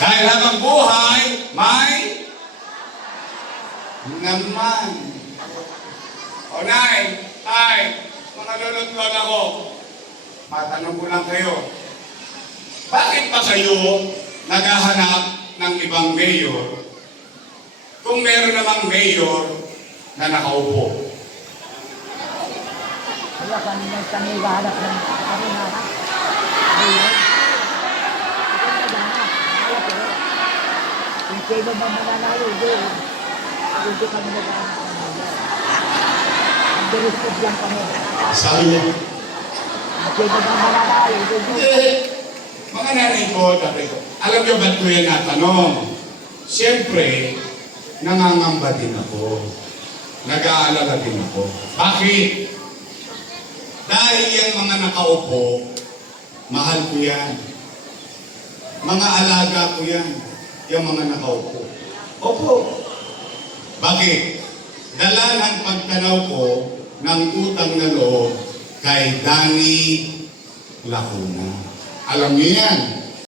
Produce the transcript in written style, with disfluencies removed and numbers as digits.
Dahil habang buhay, may naman. O nay, tay, mga lolo't lola ko, matanong ko lang kayo, bakit pa kayo naghahanap ng ibang mayor kung meron namang mayor na nakaupo? Kaya kami naghanap ng kami hanap. Ayun. Kung sino man mananalo, hindi kami naghanap ng mayor. Ang dirisip lang kami. Sayo. Kung sino man mananalo, Mga nanay ko, tatay ko, alam niyo ba't ko yan natanong? Siyempre, nangangamba din ako. Nag-aalala din ako. Bakit? Dahil yung mga nakaupo, mahal ko yan. Mga alaga ko yan. Yung mga nakaupo. Opo. Bakit? Dala ng pagtanaw ko ng utang na loob kay Danny Lacuna. Alam niyo yan.